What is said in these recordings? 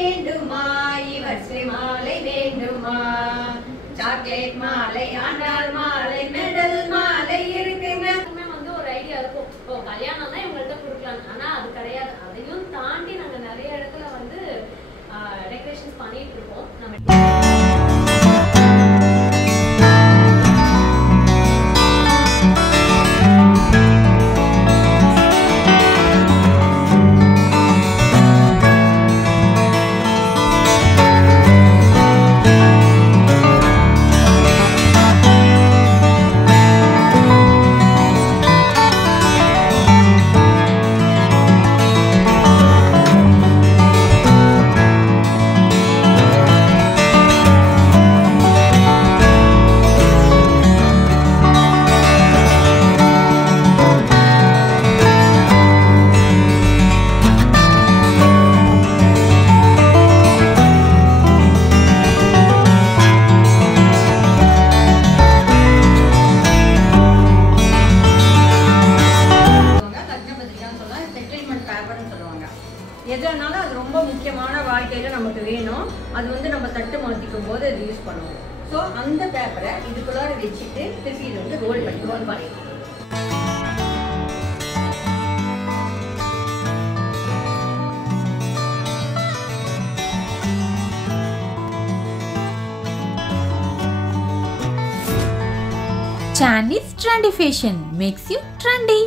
வேண்டுமா இவர் ஸ்ரீ மாலை வேண்டுமா சாக்லேட் மாலை ஆண்டாள் மாலை மெடல் மாலை இருக்குங்க. வந்து ஒரு ஐடியா இருக்கும், இப்போ கல்யாணம் தான் இவங்கள்ட்ட கொடுக்கலாம், ஆனா அது கிடையாது. அதையும் தாண்டி நாங்க நிறைய இடத்துல வந்து டெக்கரேஷன்ஸ் பண்ணிட்டு இருக்கோம். எதுனாலும் அது ரொம்ப முக்கியமான வாழ்க்கையில நமக்கு வேணும். அது வந்து நம்ம தட்டு மாத்திக்கும் போது அது யூஸ் பண்ணுவோம். ஸோ அந்த பேப்பரை இதுக்குள்ளார வச்சுட்டு திருப்பி இது வந்து ரோல் பண்ணிக்கலாம். Chinese trendy fashion makes you trendy.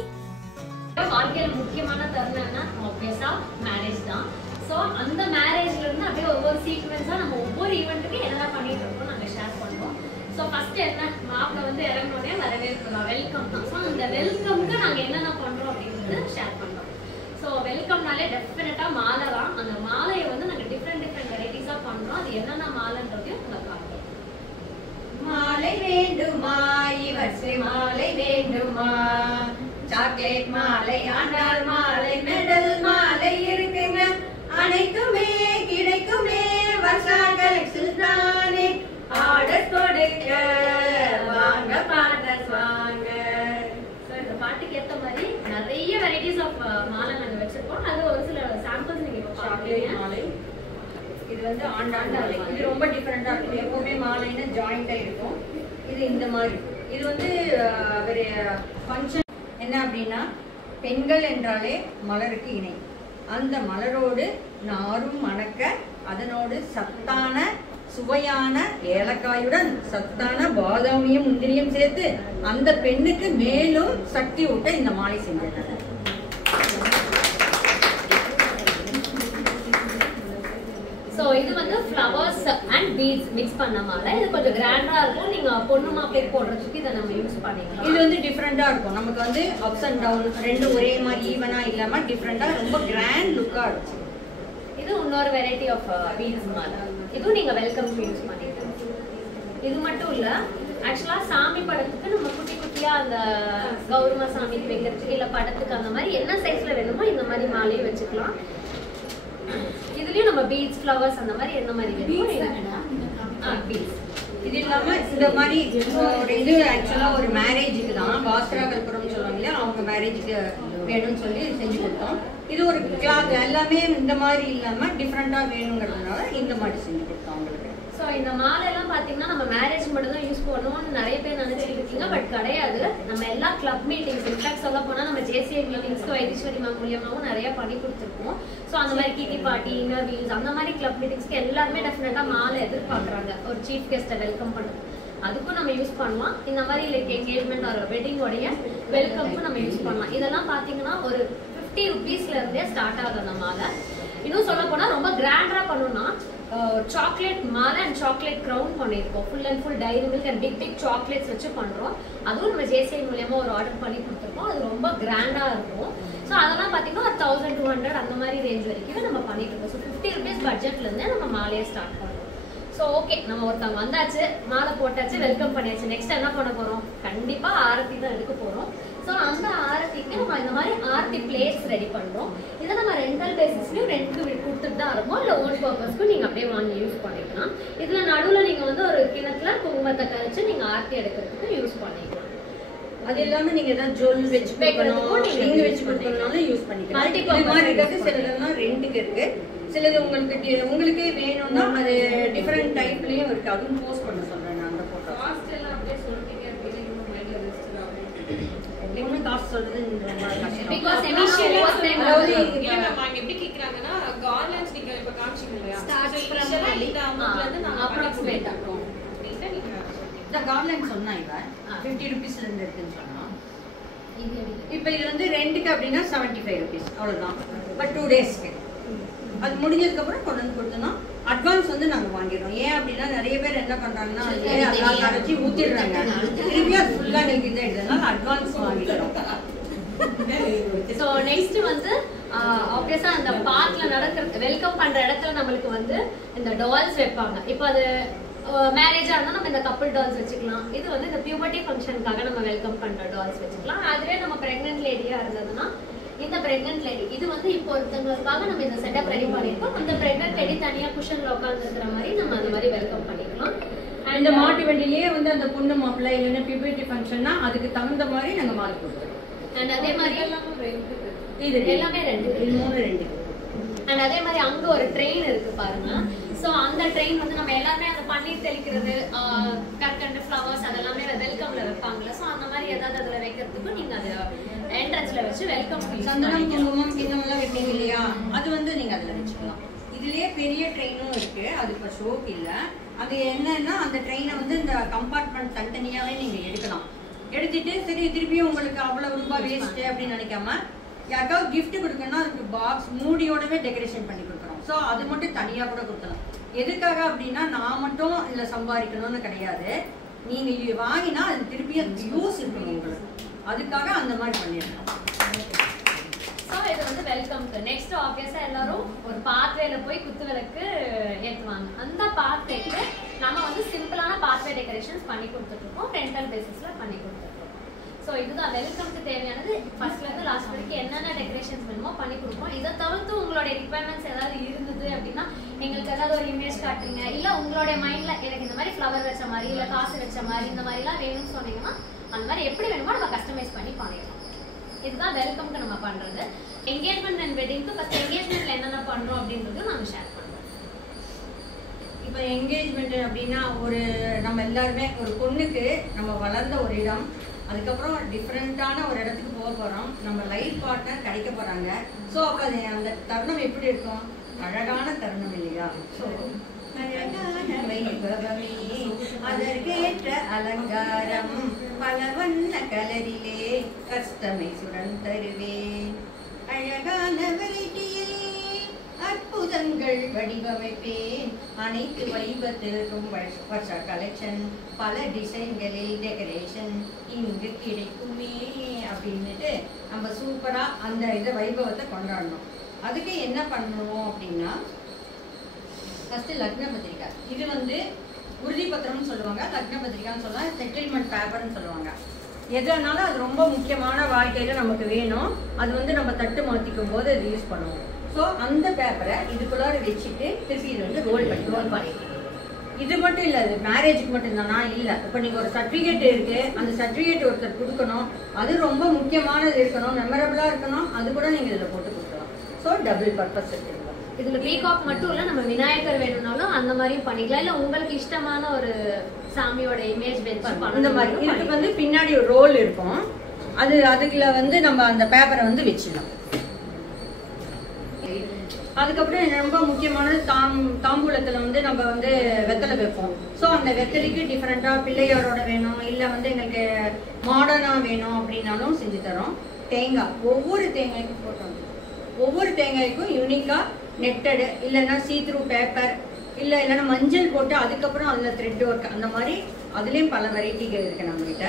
வாழ்க்கையில் முக்கியமான தருணம்னா ஆப்வியஸா மேரேஜ் தான். ஸோ அந்த மேரேஜ்ல இருந்து அப்படியே ஒவ்வொரு சீக்வன்ஸா நம்ம ஒவ்வொரு ஈவெண்ட்டுக்கு என்ன பண்ணிட்டு இருக்கோம் நாங்கள் ஷேர் பண்ணுவோம். ஸோ ஃபர்ஸ்ட் என்ன மாப்பிள்ள வந்து இறங்கினோடனே வரவேற்கலாம், வெல்கம் தான். ஸோ அந்த வெல்கம்க்கு நாங்கள் என்னென்ன பண்றோம் அப்படிங்கிறது ஷேர் பண்றோம். ஸோ வெல்கம்னாலே டெஃபினட்டா மாலை தான். அந்த மாலையை வந்து நாங்கள் டிஃப்ரெண்ட் வெரைட்டிஸா பண்றோம். அது என்னென்ன மாலைன்றதையும் உங்களுக்கு பார்க்கலாம். மாலை வேண்டுமா இவர் ஸ்ரீ மாலை வேண்டுமா சாக்லேட் மாலை ஆண்டாள் மாலை மெடல் மாலை இருக்குங்க. அனைத்துமே கிடைக்குமே வர்ஷா கலெக்ஷன்ஸ் தானே. ஆர்டர் கொடுக்க வாங்க பார்ட்னர்ஸ் வாங்க. ஸோ இந்த பாட்டுக்கு ஏற்ற மாதிரி நிறைய வெரைட்டிஸ் ஆஃப் மாலை நாங்கள் வச்சிருக்கோம். அது ஒரு சில சாம்பிள்ஸ் நீங்க இப்போ சாக்லேட் மாலை, இது வந்து ஆண்டாள் மாலை. இது ரொம்ப டிஃப்ரெண்டா இருக்கும். எப்பவுமே மாலைன்னா ஜாயிண்டா இருக்கும். இது இந்த மாதிரி. இது வந்து ஒரு ஃபங்க்ஷன் என்ன அப்படின்னா, பெண்கள் என்றாலே மலருக்கு இணை. அந்த மலரோடு நாரும் மணக்க, அதனோடு சத்தான சுவையான ஏலக்காயுடன் சத்தான பாதாமியும் முந்திரியும் சேர்த்து அந்த பெண்ணுக்கு மேலும் சக்தி ஊட்ட இந்த மாலை செஞ்சது. ஸோ இது வந்து ஃப்ளவர்ஸ் அண்ட் பீட்ஸ் மிக்ஸ் பண்ண மாலை. இது கொஞ்சம் கிராண்டா இருக்கும். நீங்க பொண்ணு மாப்பிள்ளை போடுறதுக்கு இதை நம்ம யூஸ் பண்ணிக்கலாம். இது வந்து டிஃப்ரெண்டா இருக்கும். நமக்கு வந்து அப்ஸ் அண்ட் டவுன் ரெண்டும் ஒரே மாதிரி ஈவனா இல்லாம டிஃப்ரெண்டா ரொம்ப கிராண்ட் லுக்கா இருக்கும். இது இன்னொரு வெரைட்டி ஆஃப் பீட்ஸ் மாலை. இதுவும் நீங்க வெல்கம் யூஸ் பண்ணிக்கலாம். இது மட்டும் இல்ல, ஆக்சுவலா சாமி படத்துக்கு நம்ம குட்டி குட்டியா அந்த கௌரவ சாமிக்கு வைக்கிறதுக்கு இல்ல படத்துக்கு அந்த மாதிரி என்ன சைஸ்ல வேணுமோ இந்த மாதிரி மாலையை வச்சுக்கலாம். இதுலயும் நம்ம பீட்ஸ் ஃப்ளவர்ஸ் அந்த மாதிரி என்ன மாதிரி பீட்ஸ். இது இல்லாம இந்த மாதிரி ஒரு இது ஆக்சுவலா ஒரு மேரேஜுக்கு தான் பாஸ்கரா கல்புரம் சொல்லுவாங்க இல்லையா, அவங்க மேரேஜுக்கு வேணும்னு சொல்லி செஞ்சு கொடுத்தோம். இது ஒரு கிளாத் எல்லாமே இந்த மாதிரி இல்லாம டிஃப்ரெண்டா வேணுங்கிறதுனால இந்த மாதிரி செஞ்சு கொடுத்தோம் அவங்களுக்கு. ஸோ இந்த மாலை எல்லாம் பாத்தீங்கன்னா நம்ம மேரேஜ் மட்டும் தான் யூஸ் பண்ணுவோம்னு நிறைய பேர் நினைச்சிட்டு இருக்கீங்க. பட் கிடையாது. நம்ம எல்லா கிளப் மீட்டிங்ஸ், இன்ஃபேக்ட் சொல்ல போனா நம்ம ஜேசிஐ மீட்டிங்ஸ்க்கு வைத்தீஸ்வரி மேம் மூலியமாவும் நிறைய பண்ணி கொடுத்துருக்கோம். ஸோ அந்த மாதிரி கிட்டி பார்ட்டி, இன்னர் வீல்ஸ் அந்த மாதிரி கிளப் மீட்டிங்ஸ்க்கு எல்லாருமே டெஃபினட்டா மாலை எதிர்பார்க்குறாங்க ஒரு சீஃப் கெஸ்ட்டை வெல்கம் பண்ணுறது. அதுக்கும் நம்ம யூஸ் பண்ணலாம். இந்த மாதிரி லைக் என்கேஜ்மெண்ட் ஒரு வெட்டிங்கோடைய வெல்கம்க்கும் நம்ம யூஸ் பண்ணலாம். இதெல்லாம் பாத்தீங்கன்னா ஒரு 50 rupeesல இருந்தே ஸ்டார்ட் ஆகுது அந்த மாலை. இன்னும் சொல்ல போனா ரொம்ப கிராண்டா பண்ணணும்னா சாக்லேட் மாலை அண்ட் சாக்லேட் க்ரௌன் பண்ணியிருக்கோம். Full and full Dairy Milk and big chocolates வச்சு பண்றோம். அதுவும் நம்ம ஜேசிஐ மூலமா ஒரு ஆர்டர் பண்ணி கொடுத்துருக்கோம். அது ரொம்ப கிராண்டா இருக்கும். ஸோ அதெல்லாம் பார்த்தீங்கன்னா 1200 அந்த மாதிரி ரேஞ்ச் வரைக்கும் நம்ம பண்ணிட்டு இருக்கோம். ஸோ 50 rupees பட்ஜெட்ல இருந்தே நம்ம மாலையை ஸ்டார்ட் பண்ணுறோம். ஸோ ஓகே, நம்ம ஒருத்தவங்க வந்தாச்சு, மாலை போட்டாச்சு, வெல்கம் பண்ணியாச்சு. நெக்ஸ்ட் என்ன பண்ண போறோம்? கண்டிப்பா ஆரத்தி தான் எடுக்க போறோம். ஸோ அந்த ஆரத்திக்கு நம்ம இந்த மாதிரி ஆரத்தி பிளேட்ஸ் ரெடி பண்றோம். இதை நம்ம ரெண்டல் பேசிஸ்லயும் ரெண்டுக்கு கொடுத்துட்டு தான் இருக்கும். இல்லை ஓன் பர்பஸ்க்கு நீங்க அப்படியே வாங்கி யூஸ் பண்ணிக்கலாம். இதுல நடுவில் நீங்க வந்து ஒரு கிணத்துல குங்குமத்தை கழிச்சு நீங்க ஆரத்தி எடுக்கிறதுக்கு யூஸ் பண்ணிக்கலாம். அது இல்லாம நீங்க ஏதாவது ஜுவல் வச்சு வைக்கணும், ரிங் வச்சு கொடுக்கணும்னாலும் யூஸ் பண்ணிக்கலாம். மல்டிபர்பஸ் மாதிரி இருக்கு. சிலதெல்லாம் ரெண்டுக்கு இருக்கு, சிலது உங்களுக்கே வேணும்னா அது டிஃபரெண்ட் டைப்லயும் இருக்கு. அதுவும் போஸ்ட் பண்ண சொல்றேன் நான் அந்த போட்டோ. காஸ்ட் எல்லாம் அப்படியே சொல்லிட்டீங்க அப்படியே இன்னும் மைண்ட்ல வெச்சிருக்காங்க. என்ன காஸ்ட் சொல்றது ரொம்ப கஷ்டம். பிகாஸ் இனிஷியலி ஃபர்ஸ்ட் டைம் அதாவது இல்ல மேம் நாங்க எப்படி கேக்குறாங்கன்னா கார்லண்ட்ஸ் நீங்க இப்ப காமிச்சீங்க இல்லையா Start from இந்த அமௌண்ட்ல இருந்து நாங்க approximate பண்றோம் அப்படினா நீங்க இந்த கார்லண்ட் சொன்னா இவன் 50 ரூபீஸ்ல இருந்து இருக்குன்னு சொன்னா. இது இப்போ இது வந்து ரெண்டுக்கு அப்படின்னா 75 ரூபீஸ் அவ்வளவுதான். பட் 2 டேஸ்க்கு அது முடிஞ்சதுக்கு அப்புறம் கொண்டு வந்து கொடுத்தோம்னா அட்வான்ஸ் வந்து நாங்க வாங்கிடுறோம். ஏன் அப்படின்னா நிறைய பேர் என்ன பண்றாங்கன்னா அதெல்லாம் கரைச்சி ஊத்திடுறாங்க. திருப்பி அது ஃபுல்லா எங்களுக்கு இதை எடுத்ததுனால அட்வான்ஸ் வாங்கிடுறோம். சோ நெக்ஸ்ட் வந்து ஆப்வியஸா அந்த பார்க்ல நடக்கிற வெல்கம் பண்ற இடத்துல நம்மளுக்கு வந்து இந்த டால்ஸ் வைப்பாங்க. இப்போ அது மேரேஜா இருந்தா நம்ம இந்த கப்பிள் டால்ஸ் வச்சுக்கலாம். இது வந்து இந்த பியூபர்ட்டி ஃபங்க்ஷனுக்காக நம்ம வெல்கம் பண்ற டால்ஸ் வச்சுக்கலாம். அதுவே நம்ம பிரெக்னன்ட் லேடியா இருந்ததுன்னா இந்த பிரெக்னன்ட் லேடி இது வந்து இப்போ ஒருத்தவங்களுக்காக நம்ம இந்த செட்டப் ரெடி பண்ணிருக்கோம். அந்த பிரெக்னன்ட் லேடி தனியா குஷன்ல உட்கார்ந்து இருக்கிற மாதிரி நம்ம அந்த மாதிரி வெல்கம் பண்ணிக்கலாம். இந்த மாட்டு வண்டியிலேயே வந்து அந்த பொண்ணு மாப்பிள்ளை இல்லைன்னா பியூபர்ட்டி ஃபங்க்ஷன்னா அதுக்கு தகுந்த மாதிரி நாங்க மாறி கொடுத்துருவோம். அண்ட் அதே மாதிரி இது எல்லாமே ரெண்டு, இது 3 2. அண்ட் அதே மாதிரி அங்க ஒரு ட்ரெயின் இருக்கு பாருங்க. சோ அந்த ட்ரெயின் வந்து நம்ம எல்லாமே அந்த பன்னீர் தெளிக்கிறது கற்கண்டு ஃப்ளவர்ஸ் அதெல்லாமே வெல்கம்ல வைப்பாங்கல்ல. சோ அந்த மாதிரி ஏதாவது அதுல வைக்கிறதுக்கு நீங்க அது என்ட்ரன்ஸ்ல வச்சு வெல்கம் சந்தனம் குங்குமம் கிண்ணமெல்லாம் வைப்பீங்க இல்லையா, அது வந்து நீங்க அதுல வச்சுக்கலாம். இதுலயே பெரிய ட்ரெயினும் இருக்கு. அது இப்ப ஷோக்கு இல்ல. அது என்னன்னா அந்த ட்ரெயினை வந்து இந்த கம்பார்ட்மெண்ட் தனித்தனியாவே நீங்க எடுக்கலாம். எடுத்துட்டு சரி திருப்பியும் உங்களுக்கு அவ்வளவு ரூபாய் வேஸ்ட் அப்படின்னு நினைக்காம யாருக்காவது கிஃப்ட் கொடுக்கணும்னா அதுக்கு பாக்ஸ் மூடியோடவே டெக்கரேஷன் பண்ணி கொடுக்குறோம். ஸோ அது மட்டும் தனியாக கூட கொடுக்கலாம். எதுக்காக அப்படின்னா நான் மட்டும் இதில் சம்பாதிக்கணும்னு கிடையாது. நீங்கள் வாங்கினா அது திருப்பி அது யூஸ் இருக்கணும் உங்களுக்கு. அதுக்காக அந்த மாதிரி பண்ணிடலாம். ஸோ இது வந்து வெல்கம்க்கு. நெக்ஸ்ட் ஆப்வியஸா எல்லாரும் ஒரு பாத்வேல போய் குத்து விளக்கு ஏற்றுவாங்க. அந்த பாத்வேக்கு நம்ம வந்து சிம்பிளான பாத்வே டெக்கரேஷன்ஸ் பண்ணி கொடுத்துட்டு இருக்கோம். ரெண்டல் பேசிஸ்ல பண்ணி கொடுத்துருக்கோம். ஸோ இதுதான் வெல்கம்க்கு தேவையானது. ஃபர்ஸ்ட்ல இருந்து லாஸ்ட் வரைக்கும் என்னென்ன டெக்கரேஷன்ஸ் வேணுமோ பண்ணி கொடுப்போம். இதை தவிர்த்து உங்களுடைய ரிக்வயர்மெண்ட்ஸ் ஏதாவது இருந்தது அப்படின்னா எங்களுக்கு ஏதாவது ஒரு இமேஜ் காட்டுறீங்க, இல்ல உங்களுடைய மைண்ட்ல எனக்கு இந்த மாதிரி ஃப்ளவர் வச்ச மாதிரி இல்ல காசு வச்ச மாதிரி இந்த மாதிரிலாம் வேணும்னு சொன்னீங்கன்னா அந்த மாதிரி எப்படி வேணுமோ நம்ம கஸ்டமைஸ் பண்ணி பண்ணிடலாம். இதுதான் வெல்கம்க்கு நம்ம பண்றது. என்கேஜ்மெண்ட் அண்ட் வெட்டிங்க்கு ஃபர்ஸ்ட் என்கேஜ்மெண்ட்ல என்னென்ன பண்றோம் அப்படின்றதையும் நாங்க ஷேர் பண்றோம். இப்போ என்கேஜ்மெண்ட் அப்படின்னா ஒரு நம்ம எல்லாருமே ஒரு பொண்ணுக்கு நம்ம வளர்ந்த ஒரு இடம், அதுக்கப்புறம் டிஃப்ரெண்டான ஒரு இடத்துக்கு போக போறோம், நம்ம லைஃப் பார்ட்னர் கிடைக்க போறாங்க. ஸோ அப்போ அது அந்த தருணம் எப்படி இருக்கும்? அழகான தருணம் இல்லையா? ஸோ அழகான வைபவமே அதற்கேற்ற அலங்காரம் பல வண்ண கலரிலே கஸ்டமை சுடன் தருவேன். அழகான வெரைட்டியில் அற்புதங்கள் வடிவமைப்பேன். அனைத்து வைபத்திற்கும் வருஷ கலெக்ஷன் பல டிசைன்களில் டெக்கரேஷன் இங்கு கிடைக்குமே அப்படின்னுட்டு நம்ம சூப்பரா அந்த இதை வைபவத்தை கொண்டாடணும். அதுக்கு என்ன பண்ணணும் அப்படின்னா ஃபர்ஸ்ட் லக்ன பத்திரிக்கை. இது வந்து உறுதிப்பத்திரம்னு சொல்லுவாங்க, லக்ன பத்திரிக்கான்னு சொல்லுவாங்க, செட்டில்மெண்ட் பேப்பர்னு சொல்லுவாங்க. எதுனாலும் அது ரொம்ப முக்கியமான வாழ்க்கையில நமக்கு வேணும். அது வந்து நம்ம தட்டு மாத்திக்கும் போது அது யூஸ் பண்ணுவோம். ஸோ அந்த பேப்பரை இதுக்குள்ளார வச்சுட்டு திருப்பி இது வந்து ரோல் பண்ணிக்கலாம். இது மட்டும் இல்லை, அது மேரேஜுக்கு மட்டும்தானா? இல்லை. இப்போ நீங்கள் ஒரு சர்டிஃபிகேட் இருக்கு, அந்த சர்டிஃபிகேட் ஒருத்தர் கொடுக்கணும், அது ரொம்ப முக்கியமானது இருக்கணும், மெமரபிளாக இருக்கணும், அது கூட நீங்கள் இதில் போட்டு கொடுக்கலாம். ஸோ டபுள் பர்பஸ் எடுத்துக்கலாம். இதுல பீகாக் மட்டும் இல்ல, நம்ம விநாயகர் வேணும்னாலும் அந்த மாதிரியும் பண்ணிக்கலாம். இல்ல உங்களுக்கு இஷ்டமான ஒரு சாமியோட இமேஜ் வச்சு அந்த மாதிரி இதுக்கு வந்து பின்னாடி ஒரு ரோல் இருக்கும். அதுக்குள்ள வந்து நம்ம அந்த பேப்பரை வந்து வச்சிடலாம். அதுக்கப்புறம் ரொம்ப முக்கியமானது தாம்பூலத்துல வந்து நம்ம வந்து வெத்தலை வைப்போம். ஸோ அந்த வெத்தலைக்கு டிஃப்ரெண்டா பிள்ளையாரோட வேணும், இல்லை வந்து எங்களுக்கு மாடர்னா வேணும் அப்படின்னாலும் செஞ்சு தரோம். தேங்காய் ஒவ்வொரு தேங்காய்க்கும் போட்டோம். ஒவ்வொரு தேங்காய்க்கும் யூனிக்கா நெட்டடு இல்லைன்னா சீத்ரூ பேப்பர் இல்லைன்னா மஞ்சள் போட்டு அதுக்கப்புறம் அதில் த்ரெட் ஒர்க் அந்த மாதிரி அதுலேயும் பல வெரைட்டிகள் இருக்கு நம்ம கிட்ட.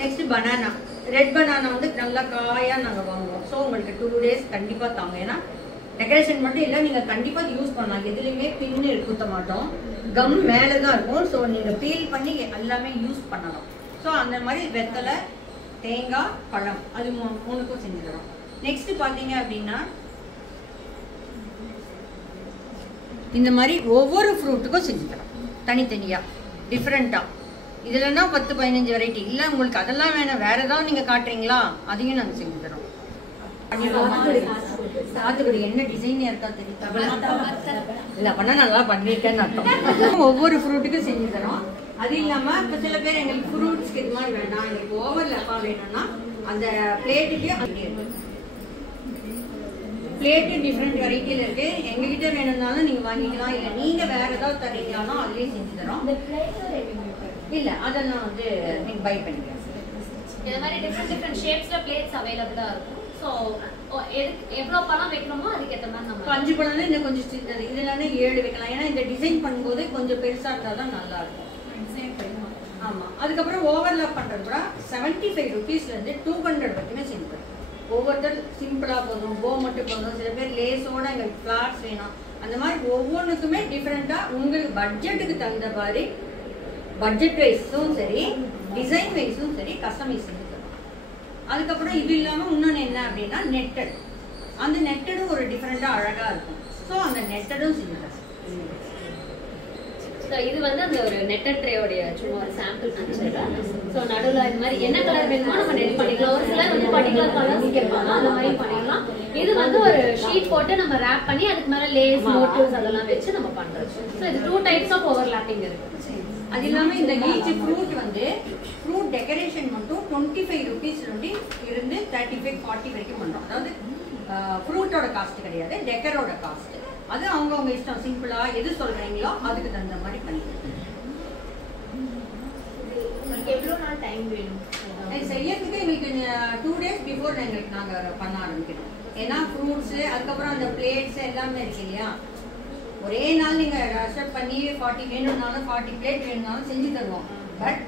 நெக்ஸ்ட் பனானா, ரெட் பனானா வந்து நல்லா காயாக நாங்கள் வாங்குவோம். ஸோ உங்களுக்கு 2 days கண்டிப்பாக தாங்க. ஏன்னா டெக்கரேஷன் மட்டும் இல்லை, நீங்கள் கண்டிப்பாக யூஸ் பண்ணலாம். எதுலேயுமே பின்னு குத்த மாட்டோம், கம் மேலே தான் இருக்கும். ஸோ நீங்கள் பீல் பண்ணி எல்லாமே யூஸ் பண்ணலாம். ஸோ அந்த மாதிரி வெத்தலை தேங்காய் பழம் அது 3க்கும் செஞ்சு தரோம். நெக்ஸ்ட் பார்த்தீங்க அப்படின்னா இந்த மாதிரி ஒவ்வொரு ஃப்ரூட்டுக்கும் செஞ்சு தரோம் தனித்தனியாக டிஃப்ரெண்ட்டாக. இதுலன்னா 10-15 வெரைட்டி. இல்லை உங்களுக்கு அதெல்லாம் வேணாம், வேற ஏதாவது நீங்கள் காட்டுறீங்களா, அதையும் நாங்கள் செஞ்சு தரோம். சாத்துக்குடி என்ன டிசைன் இருக்கா தெரியும் இல்லை பண்ணா நல்லா பண்ணிருக்கேன்னு அர்த்தம். ஒவ்வொரு ஃப்ரூட்டுக்கும் செஞ்சு தரோம். அது இல்லாம இப்ப சில பேர் எங்களுக்கு ஃப்ரூட்ஸ்க்கு இது மாதிரி வேண்டாம், எங்களுக்கு ஓவர்லப்பா வேணும்னா அந்த பிளேட்டுக்கு பிளேட்டு டிஃப்ரெண்ட் வெரைட்டியில இருக்கு. எங்ககிட்ட வேணும்னாலும் நீங்க வாங்கிக்கலாம், இல்லை நீங்க வேற ஏதாவது தரீங்கனாலும் அதுலயும் செஞ்சு தரோம். இல்ல அதெல்லாம் வந்து நீங்க பை பண்ணிக்கலாம். இந்த மாதிரி டிஃபரெண்ட் ஷேப்ஸ்ல பிளேட்ஸ் அவைலபிளா இருக்கும். ஸோ எவ்வளோ பழம் வைக்கணுமோ அதுக்கு ஏற்ற மாதிரி நம்ம 5 பழம்னா இன்னும் கொஞ்சம் சின்னது, இதுலன்னா 7 வைக்கலாம். ஏன்னா இந்த டிசைன் பண்ணும்போது கொஞ்சம் பெருசா இருந்தாதான் நல்லா இருக்கும். ஆமா. அதுக்கப்புறம் ஓவர்லாப் பண்றது கூட 75 rupeesல இருந்து 200 வரைக்குமே செஞ்சு ஒவ்வொருத்தர் சிம்பிளா போதும், போ மட்டும் போதும், சில பேர் லேஸோட எங்களுக்கு ஃபிளார்ஸ் வேணும். அந்த மாதிரி ஒவ்வொன்றுக்குமே டிஃப்ரெண்டா உங்களுக்கு பட்ஜெட்டுக்கு தகுந்த மாதிரி பட்ஜெட் வைஸும் சரி டிசைன் வைஸும் சரி கஸ்டமைஸ் செஞ்சு தரும். அதுக்கப்புறம் இது இல்லாம இன்னொன்று என்ன அப்படின்னா நெட்டட். அந்த நெட்டடும் ஒரு டிஃப்ரெண்டா அழகா இருக்கும். ஸோ அந்த நெட்டடும் செஞ்சு தரும். இது வந்து அந்த ஒரு நெட்டட் ட்ரேயோடைய சும்மா ஒரு சாம்பிள் காமிச்சிருக்கேன். ஸோ நடுவில் இது மாதிரி என்ன கலர் வேணுமோ நம்ம நெட் பண்ணிக்கலாம். ஒரு சிலர் வந்து பர்டிகுலர் கலர்ஸ் கேட்பாங்க, அந்த மாதிரி பண்ணிக்கலாம். இது வந்து ஒரு ஷீட் போட்டு நம்ம ரேப் பண்ணி அதுக்கு மேலே லேஸ் மோட்டிவ்ஸ் அதெல்லாம் வச்சு நம்ம பண்றோம். ஸோ இது 2 types ஆஃப் ஓவர்லாப்பிங் இருக்கு. அது இல்லாம இந்த ஈச் ஃப்ரூட் வந்து ஃப்ரூட் டெக்கரேஷன் மட்டும் 25 rupees இருந்து 35-40 வரைக்கும் பண்றோம். அதாவது ஃப்ரூட்டோட காஸ்ட் கிடையாது, டெக்கரோட காஸ்ட். அது அவங்கவுங்க இஷ்டம், சிம்பிளா எது சொல்றீங்களோ அதுக்கு தகுந்த மாதிரி பண்ணிக்கலாம். எவ்வளோ நாள் டைம் வேணும் செய்யறதுக்கு எங்களுக்கு 2 days பிஃபோர் எங்களுக்கு நாங்க பண்ண ஆரம்பிக்கணும். ஏன்னா ஃப்ரூட்ஸ் அதுக்கப்புறம் அந்த பிளேட்ஸ் எல்லாமே இருக்கு இல்லையா. ஒரே நாள் நீங்க ரெசர்வ் பண்ணி 40 வேணும்னாலும் 40 பிளேட் வேணும்னாலும் செஞ்சு தருவோம். பட்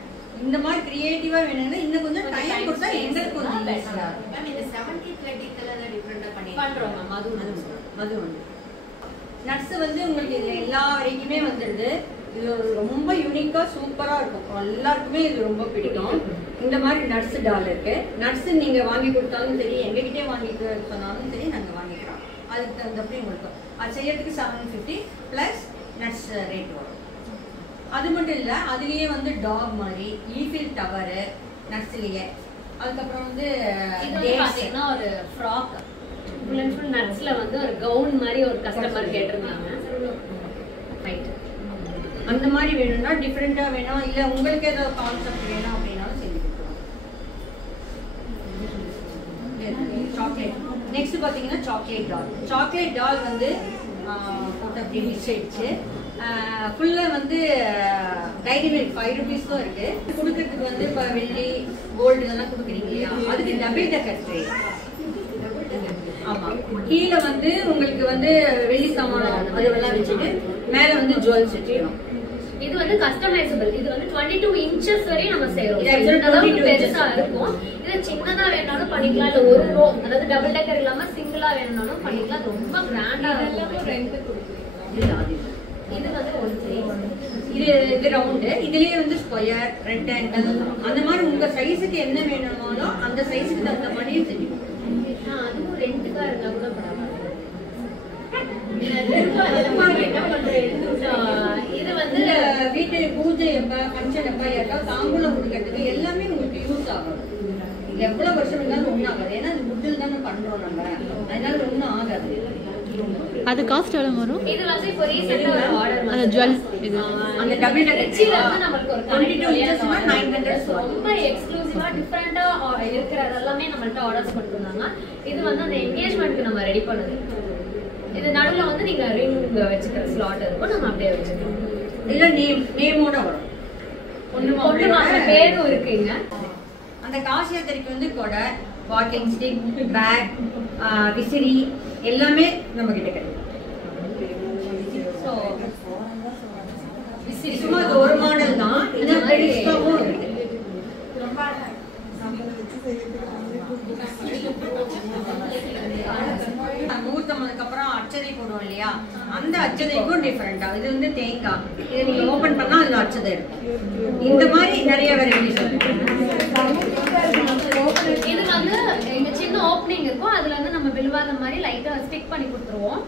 இந்த மாதிரி கிரியேட்டிவா வேணும்னா இன்னும் கொஞ்சம் டைம் கொடுத்தா எங்களுக்கு கொஞ்சம் ஈஸியா இருக்கும். மேம் இந்த 70-30 கலர்ல டிஃபரெண்டா பண்றோம் மேம். அது வந்து நட்ஸ் வந்து உங்களுக்கு இதுல எல்லா வரைக்குமே வந்துடுது. இது ரொம்ப யூனிக்கா சூப்பரா இருக்கும். எல்லாருக்குமே இது ரொம்ப பிடிக்கும். இந்த மாதிரி நட்ஸ் டால் இருக்கு. நட்ஸ் நீங்க வாங்கி கொடுத்தாலும் சரி, எங்ககிட்டே வாங்கி சொன்னாலும் சரி, நாங்க வாங்கிக்கிறோம். அதுக்கு தகுந்தப்படி உங்களுக்கு அது செய்யறதுக்கு 750 பிளஸ் நட்ஸ் ரேட் வரும். அது மட்டும் இல்ல, அதுலயே வந்து டாக் மாதிரி ஈஃபில் டவர் நட்ஸ்லயே. அதுக்கப்புறம் வந்து பாத்தீங்கன்னா ஒரு ஃப்ராக் ஃபுல் அண்ட் ஃபுல் நட்ஸ்ல வந்து ஒரு கவுன் மாதிரி ஒரு கஸ்டமர் கேட்டிருந்தாங்க. அந்த மாதிரி வேணும்னா டிஃப்ரெண்டா வேணும், இல்ல உங்களுக்கு ஏதாவது கான்செப்ட் வேணும் அப்படின்னாலும் செஞ்சு கொடுக்குறோம். சாக்லேட் நெக்ஸ்ட் பாத்தீங்கன்னா சாக்லேட் டால் வந்து போட்டு அப்படி மிஸ் ஆயிடுச்சு. ஃபுல்லா வந்து டைரி மில்க் 5 rupees தான் இருக்கு. கொடுக்கறதுக்கு வந்து இப்போ வெள்ளி கோல்டு இதெல்லாம் கொடுக்குறீங்க இல்லையா, அதுக்கு டபுள் டெக்கர் ட்ரே. ஆமா, கீழே வந்து உங்களுக்கு வந்து வெள்ளி சாமானம் அதெல்லாம் வச்சுட்டு மேல வந்து ஜுவல்ஸ் வச்சுக்கணும். இது வந்து கஸ்டமைசபிள். இது வந்து 22 inches வரையும் நம்ம செய்றோம். அளவுக்கு பெருசா இருக்கும். இது சின்னதா வேணாலும் பண்ணிக்கலாம், இல்ல ஒரு ரோ அதாவது டபுள் டெக்கர் இல்லாம சிங்கிளா வேணும்னாலும் பண்ணிக்கலாம். ரொம்ப கிராண்டா இருக்கும். ரெண்ட் கொடுக்குறீங்க. இது வந்து இது ரவுண்ட், இதுலயே வந்து ஸ்கொயர், ரெக்டாங்கிள் அந்த மாதிரி உங்க சைஸுக்கு என்ன வேணுமாலும் அந்த சைஸுக்கு தகுந்த மாதிரி செஞ்சு அதுவும் ரெண்டுக்கா இருந்தா கூட பரவாயில்ல. இது வந்து வீட்டு பூஜை எப்ப ஃபங்க்ஷன் எப்ப யாருக்காவது தாம்பூலம் கொடுக்கறதுக்கு எல்லாமே உங்களுக்கு யூஸ் ஆகும். எவ்வளவு வருஷம் இருந்தாலும் ஒன்றும் ஆகாது. ஏன்னா அது முட்டில் தானே பண்றோம் நம்ம, அதனால ஒன்றும் ஆகாது. அது காஸ்ட் எவ்வளவு வரும்? இது வந்து இப்போ ரீசெண்டா ஒரு ஆர்டர் அந்த ஜுவல் இது அந்த டபுள் டெக்ஸ்டைல வந்து நமக்கு ஒரு 22 inches 900 ரொம்ப எக்ஸ்க்ளூசிவா டிஃபரெண்டா இருக்கிறது எல்லாமே நம்மள்ட்ட ஆர்டர்ஸ் பண்ணிருந்தாங்க. இது வந்து அந்த என்கேஜ்மென்ட்க்கு நம்ம ரெடி பண்ணுது. இது நடுவுல வந்து நீங்க ரிங் வச்சுக்கிற ஸ்லாட் இருக்கும், நம்ம அப்படியே வச்சுக்கலாம். இல்ல நேமோட வரும். பொண்ணு மாப்பிள்ளை பேரும் இருக்குங்க. அந்த காசியாத்திரைக்கு வந்து கொடை, வாக்கிங் ஸ்டிக், பேக், விசிறி எல்லாமே நம்ம கிட்ட கிடைக்கும். ஸோ விசிறி சும்மா அது ஒரு மாடல் தான், இன்னும் பெருசாவும் இருக்கு. முகூர்த்தம் அப்புறம் அச்சதை போடுவோம் இல்லையா, அந்த அச்சதைக்கும் டிஃபரெண்டா. இது வந்து தேங்காய், இதை நீங்க ஓபன் பண்ணா அதுல அச்சதை இருக்கும். இந்த மாதிரி நிறைய வெரைட்டிஸ் இருக்கு. இது வந்து இந்த சின்ன ஓப்பனிங் இருக்கும், அதுல வந்து நம்ம விழுவாத மாதிரி லைட்டா ஸ்டிக் பண்ணி கொடுத்துருவோம்.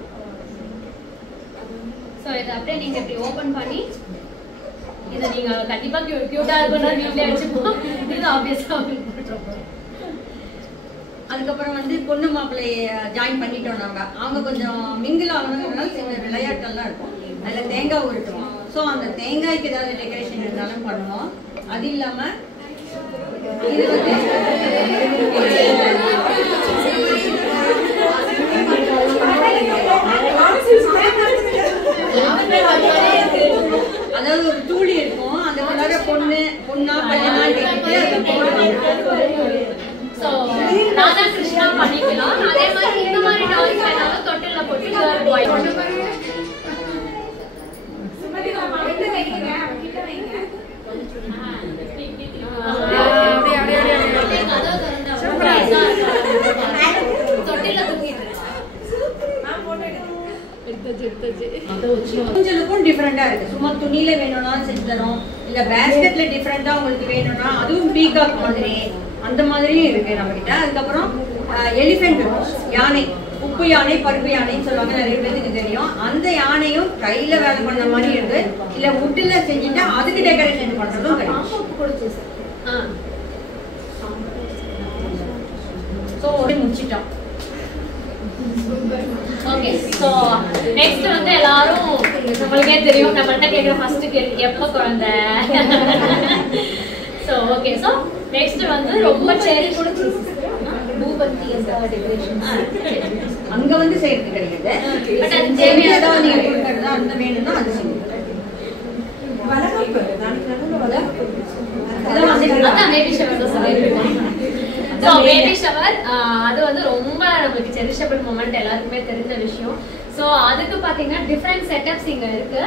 சோ இத அப்படியே நீங்க இப்படி ஓபன் பண்ணி இத நீங்க கண்டிப்பா கியூட்டா இருக்கணும் வீட்ல வச்சுப்போம். இது ஆப்வியஸா அதுக்கப்புறம் வந்து பொண்ணு மாப்பிள்ளைய ஜாயின் பண்ணிட்டோம் நம்ம. அவங்க கொஞ்சம் மிங்கிள் ஆகணுங்கிறதுனால சில விளையாட்டெல்லாம் இருக்கும். அதில் தேங்காய் உருட்டுவோம். ஸோ அந்த தேங்காய்க்கு ஏதாவது டெக்கரேஷன் இருந்தாலும் பண்ணுவோம். அது இல்லாமல் இது வந்து அதாவது ஒரு தூளி இருக்கும். அந்த கலர பொண்ணா பையனா ராதா கிருஷ்ணா பண்ணிக்கலாம். அதே மாதிரி இந்த மாதிரி டால்ஸ் வேணாலும் தொட்டில போட்டு கேர்ள் பாய் கொஞ்சம் டிஃபரெண்டா இருக்கு. சும்மா துணியில வேணும்னா செஞ்சு தரோம். இல்ல பேஸ்கெட்ல டிஃபரெண்டா உங்களுக்கு வேணும்னா அதுவும் பீகாக் மாதிரி அந்த மாதிரியும் இருக்கு நம்ம கிட்ட. அதுக்கப்புறம் எலிஃபென்ட் யானை, உப்பு யானை, பருப்பு யானைன்னு சொல்லுவாங்க, நிறைய பேருக்கு தெரியும். அந்த யானையும் கையில வேலை பண்ண மாதிரி இருக்கு. இல்ல வுட்ல செஞ்சுட்டா அதுக்கு டெக்கரேஷன் பண்றதும் முடிச்சிட்டோம். ஓகே, சோ நெக்ஸ்ட் வந்து எல்லாரும் நம்மளுக்கே தெரியும், நம்மள்ட்ட கேக்குற ஃபர்ஸ்ட் கேள்வி எப்ப குழந்தை. சோ ஓகே, சோ நெக்ஸ்ட் வந்து ரொம்ப செரி கூட பூபந்தி டெக்கரேஷன் அங்க வந்து செய்யறது கிடையாது. பட் அது தேவையா ஏதாவது நீங்க கொடுக்கறதா அந்த வேணும்னா அது செய்யுங்க. அதான் பேபி ஷவர் தான் சொல்லிருக்கேன். ஸோ பேபி ஷவர் அது வந்து ரொம்ப நமக்கு செரிஷபிள் மூமெண்ட், எல்லாருக்குமே தெரிஞ்ச விஷயம். ஸோ அதுக்கு பார்த்தீங்கன்னா டிஃப்ரெண்ட் செட்டப்ஸ் இங்கே இருக்கு.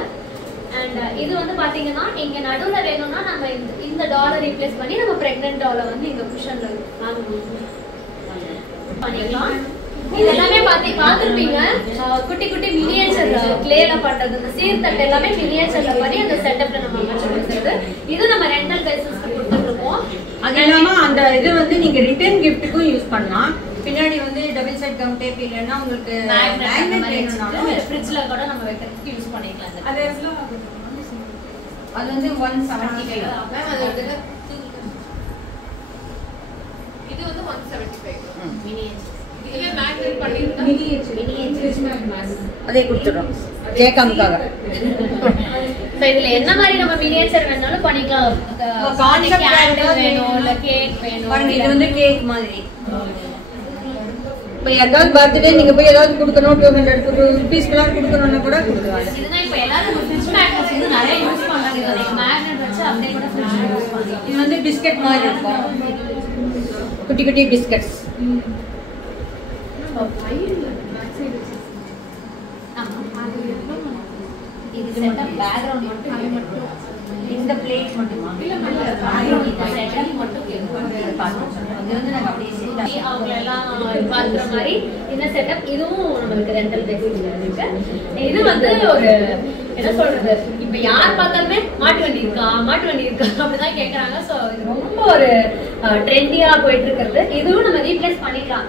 அண்ட் இது வந்து பார்த்தீங்கன்னா இங்கே நடுவில் வேணும்னா நம்ம இந்த டாலை ரீப்ளேஸ் பண்ணி நம்ம ப்ரெக்னென்ட் டாலை வந்து இங்கே குஷனில் பண்ணிக்கலாம். இது எல்லாமே பார்த்துருப்பீங்க, குட்டி குட்டி மினியேச்சர் கிளேல பண்றது, இந்த சீர்தட்டு எல்லாமே மினியேச்சர்ல பண்ணி அந்த செட்டப்ல நம்ம அமைச்சு கொடுக்குறது. இது நம்ம ரெண்டல் பேசிஸ்க்கு கொடுத்துட்டு இருக்கோம். அது இல்லாம அந்த இது வந்து நீங்க ரிட்டர்ன் கிஃப்ட்டுக்கும் யூஸ் பண்ணலாம். பின்னாடி வந்து டபுள் சைட் கம் டேப் இல்லைன்னா உங்களுக்கு மேக்னெட் வேணும்னாலும் ஃப்ரிட்ஜ்ல கூட நம்ம வைக்கிறதுக்கு யூஸ் பண்ணிக்கலாம். அது வந்து 175. இது வந்து 175 மினியேச்சர். இதுல மேக்னெட் பண்ணிருந்தா அதே கொடுத்துறோம் ஜேகாம்காக. சோ இதுல என்ன மாதிரி நம்ம மினியேச்சர் வேணாலும் பண்ணிக்கலாம். கான்செப்ட் வேணும் இல்ல கேக் வேணும். இது வந்து கேக் மாதிரி. இப்போ யாராவது பர்த்டே நீங்க போய் ஏதாவது கொடுக்கணும், 200 rupees-க்குலாம் கொடுக்கணும்னா கூட கொடுக்கலாம். இதுனா இப்போ எல்லாரும் ஃப்ரிட்ஜ் மேக்னெட்ஸ் வந்து நிறைய யூஸ் பண்றாங்க. நீங்க மேக்னெட் வச்சு அப்படியே கூட ஃப்ரிட்ஜ்ல யூஸ் பண்ணலாம். இது வந்து பிஸ்கட் மாதிரி இருக்கும், குட்டி குட்டி பிஸ்கட்ஸ். இது செட்டப் பேக்ரவுண்ட் மட்டும் இந்த பிளேட் மட்டுமா? இந்த செட்டப் மட்டும் அவங்க எல்லாம் பாக்குற மாதிரி இந்த செட்டப் இதுவும் நம்மளுக்கு ரெண்டல் பேசிஸ்ல இருக்கு. இது வந்து ஒரு என்ன சொல்றது, இப்ப யார் பார்த்தாலுமே மாட்டு வண்டி இருக்கா அப்படிதான் கேக்குறாங்க. சோ இது ரொம்ப ஒரு ட்ரெண்டியா போயிட்டு இருக்கிறது. இதுவும் நம்ம ரீப்ளேஸ் பண்ணிக்கலாம்.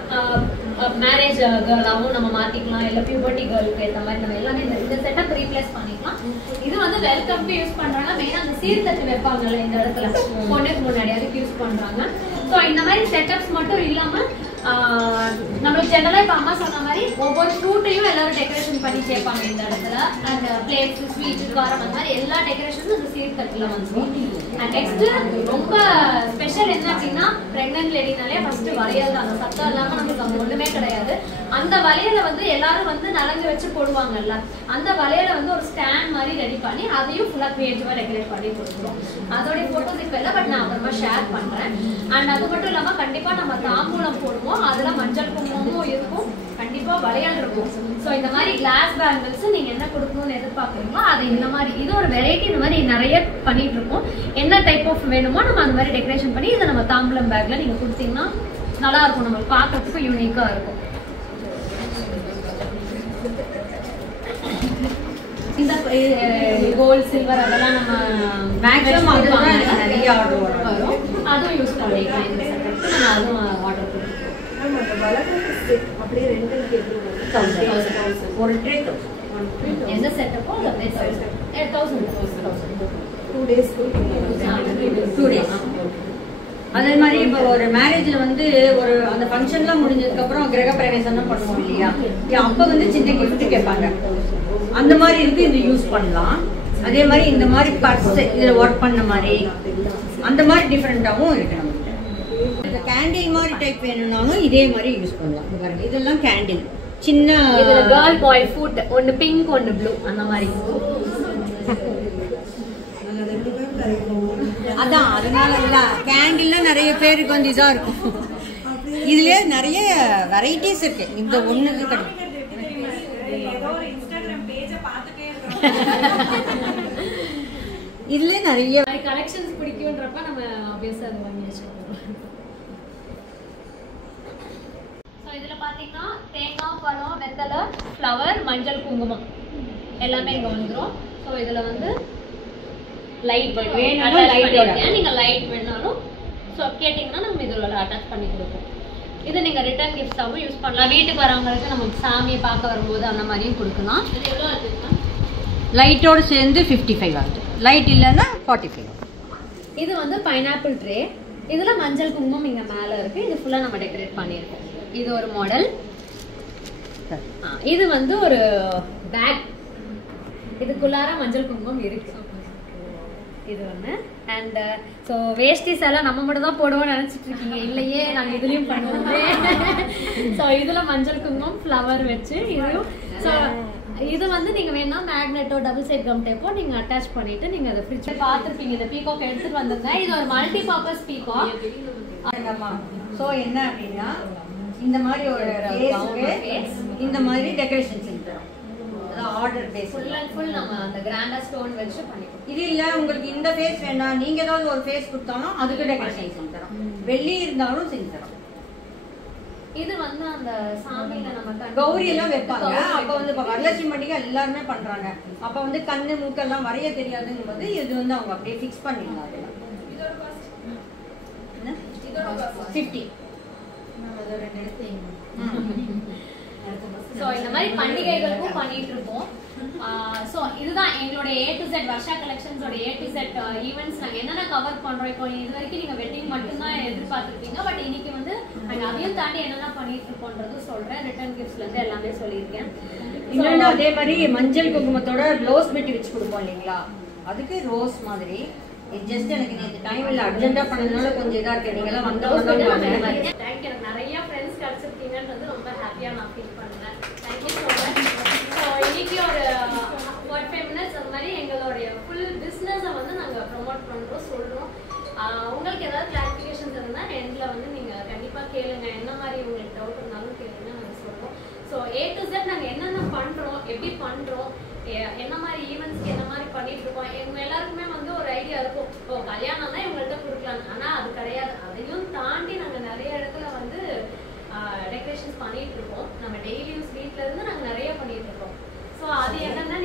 மேரேஜ் கேர்ளாவும் நம்ம மாத்திக்கலாம், இல்ல பியூபர்ட்டி கேர்ளுக்கு ஏற்ற மாதிரி நம்ம எல்லாமே இந்த செட்டப் ரீப்ளேஸ் பண்ணிக்கலாம். இது வந்து வெல்கம்க்கு யூஸ் பண்றாங்க. மெயினா அந்த சீர்தட்டு வைப்பாங்கல்ல இந்த இடத்துல பொண்ணுக்கு முன்னாடி அதுக்கு யூஸ் பண்றாங்க. ஸோ இந்த மாதிரி செட்டப்ஸ் மட்டும் இல்லாம நம்மளுக்கு ஜெனரலா இப்ப அம்மா சொன்ன மாதிரி ஒவ்வொரு ஃப்ரூட்டையும் எல்லாரும் டெக்கரேஷன் பண்ணி சேர்ப்பாங்க இந்த இடத்துல. அண்ட் பிளேட்ஸ், ஸ்வீட், காரம் அந்த மாதிரி எல்லா டெக்கரேஷனும் இந்த சீர்தட்டுல வந்துடும். அண்ட் நெக்ஸ்ட் ரொம்ப ஸ்பெஷல் என்ன அப்படின்னா, பிரெக்னன்ட் லேடினாலே ஃபர்ஸ்ட் வளையல் தான். அந்த சத்தம் இல்லாம நமக்கு அங்க ஒண்ணுமே கிடையாது. அந்த வளையலை வந்து எல்லாரும் வந்து நலங்கு வச்சு போடுவாங்கல்ல, அந்த வளையலை வந்து ஒரு ஸ்டாண்ட் மாதிரி ரெடி பண்ணி அதையும் ஃபுல்லா கிரியேட்டிவா டெக்கரேட் பண்ணி கொடுத்துருவோம். அதோட போட்டோஸ் இப்ப இல்லை, பட் நான் அப்புறமா ஷேர் பண்றேன். அண்ட் அது மட்டும் இல்லாம கண்டிப்பா நம்ம தாம்பூலம் போடுவோம், அதுல மஞ்சள் குங்குமமும் இருக்கும், கண்டிப்பா வளையல் இருக்கும். ஸோ இந்த மாதிரி கிளாஸ் பேங்கிள்ஸ் நீங்க என்ன கொடுக்கணும்னு எதிர்பார்க்குறீங்களோ அது இந்த மாதிரி, இது ஒரு வெரைட்டி இந்த மாதிரி நிறைய பண்ணிட்டு இருக்கோம். என்ன டைப் ஆஃப் வேணுமோ நம்ம அந்த மாதிரி டெக்கரேஷன் பண்ணி இதை நம்ம தாம்பூலம் பேக்ல நீங்க கொடுத்தீங்கன்னா நல்லா இருக்கும், நம்மளுக்கு பார்க்கறதுக்கு யூனிக்கா இருக்கும். இந்த கோல்ட், சில்வர் அதெல்லாம் நம்ம மேக்ஸிமம் அதுதான் நிறைய ஆர்டர் வரும், அதுவும் யூஸ் பண்ணிக்கலாம். இந்த செட்டப்க்கு நம்ம அதுவும் ஆர்டர் பண்ணுவோம். ஒரு ட்ரே எந்த செட்டப்போ அந்த பிரைஸ் 1000 2 days. அதே மாதிரி இப்போ ஒரு மேரேஜ்ல வந்து ஒரு அந்த ஃபங்க்ஷன்லாம் முடிஞ்சதுக்கு அப்புறம் கிரக பிரவேசம் பண்ணுவோம் இல்லையா, அப்ப வந்து சின்ன கிஃப்ட் கேட்பாங்க. அந்த மாதிரி இருக்கு, இது யூஸ் பண்ணலாம். அதே மாதிரி இந்த மாதிரி பர்ஸ் இதுல ஒர்க் பண்ண மாதிரி அந்த மாதிரி டிஃப்ரெண்டாவும் இருக்கு. நமக்கு கேண்டில் மாதிரி டைப் வேணும்னாலும் இதே மாதிரி யூஸ் பண்ணலாம். பாருங்க, இதெல்லாம் கேண்டில் சின்ன கேர்ள் பாய் ஃபுட், ஒன்னு பிங்க் ஒன்னு ப்ளூ அந்த மாதிரி. அதான் அதனால இல்ல கேண்டில்ல நிறைய பேருக்கு வந்து இதா இருக்கும். இதுல நிறைய வெரைட்டிஸ் இருக்கு. இந்த ஒண்ணுக்கு கிடைக்கும். இதுல நிறைய கலெக்ஷன்ஸ் பிடிக்கும்ன்றப்ப நம்ம ஆப்வியஸா அது வாங்கி வச்சுக்கோம். ஸோ இதுல பாத்தீங்கன்னா தேங்காய், பழம், வெத்தலை, ஃப்ளவர், மஞ்சள், குங்குமம் எல்லாமே இங்க வந்துடும். ஸோ இதுல வந்து லைட் நீங்க லைட் வேணாலும் ஸோ கேட்டீங்கன்னா நம்ம இதுல அட்டாச் பண்ணி கொடுப்போம். இது நீங்க ரிட்டர்ன் கிஃப்ட்ஸாவும் யூஸ் பண்ணலாம். வீட்டுக்கு வரவங்களுக்கு நமக்கு சாமியை பார்க்க வரும்போது அந்த மாதிரியும் கொடுக்கலாம். இது எவ்வளோ ஆகுதுன்னா லைட்டோடு சேர்ந்து 55 ஆகுது. லைட் இல்லைன்னா 45. இது வந்து பைனாப்பிள் ட்ரே. இதுல மஞ்சள் குங்குமம் இங்க மேல இருக்கு. இது ஃபுல்லா நம்ம டெக்கரேட் பண்ணியிருக்கோம். இது ஒரு மாடல். இது வந்து ஒரு பேக். இதுக்குள்ளார மஞ்சள் குங்குமம் இருக்கு. இது ஒன்று. அண்ட் ஸோ வேஷ்டிஸ் எல்லாம் நம்ம மட்டும் தான் போடுவோம்னு நினச்சிட்டு இருக்கீங்க. இல்லையே, நாங்கள் இதுலேயும் பண்ணுவோம். ஸோ இதில் மஞ்சள் குங்குமம் ஃப்ளவர் வச்சு இதுவும். ஸோ இது வந்து நீங்கள் வேணா மேக்னெட்டோ டபுள் சைட் கம் டேப்போ நீங்கள் அட்டாச் பண்ணிட்டு நீங்கள் அதை ஃப்ரிட்ஜில் பார்த்துருப்பீங்க. இந்த பீகாக் எடுத்துகிட்டு வந்துங்க. இது ஒரு மல்டி பர்பஸ் பீகாக். ஸோ என்ன அப்படின்னா இந்த மாதிரி ஒரு இந்த மாதிரி டெக்கரேஷன் செஞ்சுறோம். Order base full and full நம்ம அந்த கிராண்டா ஸ்டோன் வச்சு பண்ணிடுவோம். இது இல்ல உங்களுக்கு இந்த ஃபேஸ் வேண்டாம், நீங்க ஏதாவது ஒரு ஃபேஸ் கொடுத்தாலும் அதுக்கு டெக்கரேஷன் செஞ்சு தரோம். வெள்ளி இருந்தாலும் செஞ்சு தரோம். இது வந்து அந்த சாமியில நம்ம கௌரி எல்லாம் வைப்பாங்க. அப்ப வந்து இப்ப வரலட்சுமி பண்டிகை எல்லாருமே பண்றாங்க. அப்ப வந்து கண்ணு மூக்கெல்லாம் வரைய தெரியாதுங்கும் போது இது வந்து அவங்க அப்படியே ஃபிக்ஸ் பண்ணிடலாம். அதெல்லாம் 50. ஸோ இந்த மாதிரி பண்டிகைகளுக்கும் பண்ணிட்டு இருக்கோம். ஸோ இதுதான் எங்களோட A to Z வர்ஷா கலெக்ஷன்ஸோட A to Z ஈவெண்ட்ஸ். நாங்கள் என்னென்ன கவர் பண்ணுறோம். இப்போ இது வரைக்கும் நீங்கள் வெட்டிங் மட்டும்தான் எதிர்பார்த்துருப்பீங்க. பட் இன்னைக்கு வந்து நாங்கள் அதையும் தாண்டி என்னென்ன பண்ணிட்டு இருக்கோன்றதும் சொல்கிறேன். ரிட்டர்ன் கிஃப்ட்ஸ்லேருந்து எல்லாமே சொல்லியிருக்கேன். இன்னொன்று அதே மாதிரி மஞ்சள் குங்குமத்தோட ரோஸ் பெட்டி வச்சு கொடுப்போம் இல்லைங்களா, அதுக்கு ரோஸ் மாதிரி. ஜஸ்ட் எனக்கு நேற்று டைம் இல்லை, அர்ஜென்ட்டாக பண்ணதுனால கொஞ்சம் இதாக இருக்கு. நீங்களாம் தேங்க்யூ. எனக்கு நிறைய ஃப்ரெண்ட்ஸ் கிடச்சிருக்கீங்கன்றது ரொம்ப ஹாப்பியாக நான் ஃபீல் பண்ணுறேன். Thank you so much. ஸோ இன்னைக்கு ஒரு 45 மினிட்ஸ் அந்த மாதிரி எங்களுடைய ஃபுல் பிஸ்னஸை வந்து நாங்கள் ப்ரொமோட் பண்ணுறோம், சொல்கிறோம். உங்களுக்கு ஏதாவது கிளாரிஃபிகேஷன்ஸ் இருந்தால் எண்டில் வந்து நீங்கள் கண்டிப்பாக கேளுங்க. என்ன மாதிரி உங்களுக்கு டவுட் இருந்தாலும் கேளுங்க, நாங்கள் சொல்கிறோம். ஸோ A to Z நாங்கள் என்னென்ன பண்ணுறோம், எப்படி பண்ணுறோம், என்ன மாதிரி ஈவெண்ட்ஸ்க்கு என்ன மாதிரி பண்ணிட்டு இருக்கோம். எங்க எல்லாருக்குமே வந்து ஒரு ஐடியா இருக்கும், இப்போ கல்யாணம் தான் இவங்கள்ட்ட கொடுக்கலாம். ஆனால் அது கிடையாது. அதையும் தாண்டி நாங்கள் நிறைய இடத்துல வந்து டெக்கரேஷன்ஸ் பண்ணிட்டு இருக்கோம். நம்ம டெய்லி யூஸ் வீட்டில இருந்து நாங்கள் நிறைய பண்ணிட்டு இருக்கோம். ஸோ அது என்னன்னா